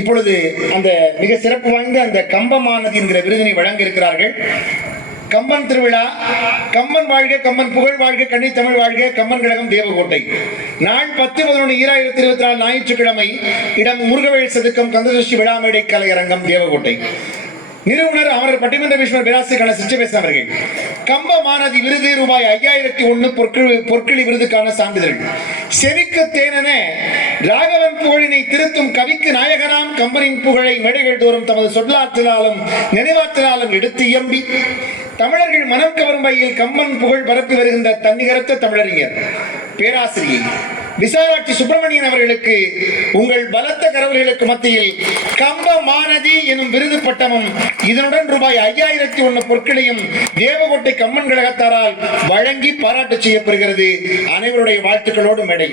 இப்பொழுது அந்த மிக சிறப்பு வாய்ந்த அந்த கம்பமானதி என்கிற விருதினை வழங்க இருக்கிறார்கள். கம்பன் திருவிழா, கம்பன் வாழ்க, கம்பன் புகழ் வாழ்க, கன்னி தமிழ் வாழ்க, கம்பன் கழகம் தேவகோட்டை. நாள் 10/11/2024 ஞாயிற்றுக்கிழமை. இடம் முருகவேல் சதுக்கம், கந்தசஷ்டி விழாமேடை கலையரங்கம், தேவகோட்டை. நிறுவனர் அமரர் பட்டிமன்ற பீஷ்மர் பேராசிரியர் சிச்சபேசன் அவர்கள். கம்பமானதி விருது ரூபாய் 5001 பொற்கிளி விருதுக்கான சான்றிதழ். செவிக்கு தேனென ராகவன் புகழினை திருத்தும் கவிக்கு நாயகனாம் கம்பனின் புகழை மேடைகள் தோறும் தமது சொல்லாற்றலாலும் நினைவாற்றலாலும் எடுத்து இயம்பி தமிழர்கள் மனம் கவரும் வகையில் கம்பன் புகழ் பரப்பி வருகின்ற தன்னிகரத்த தமிழறிஞர் பேராசிரியை விசாலாட்சி சுப்பிரமணியன் அவர்களுக்கு உங்கள் பலத்த கரவல்களுக்கு மத்தியில் கம்பமானதி எனும் விருது பட்டமும் இதனுடன் ரூபாய் 5001 பொற்களையும் தேவகோட்டை கம்பன் கழகத்தாரால் வழங்கி பாராட்டு செய்யப்படுகிறது. அனைவருடைய வாழ்த்துக்களோடு மேடை.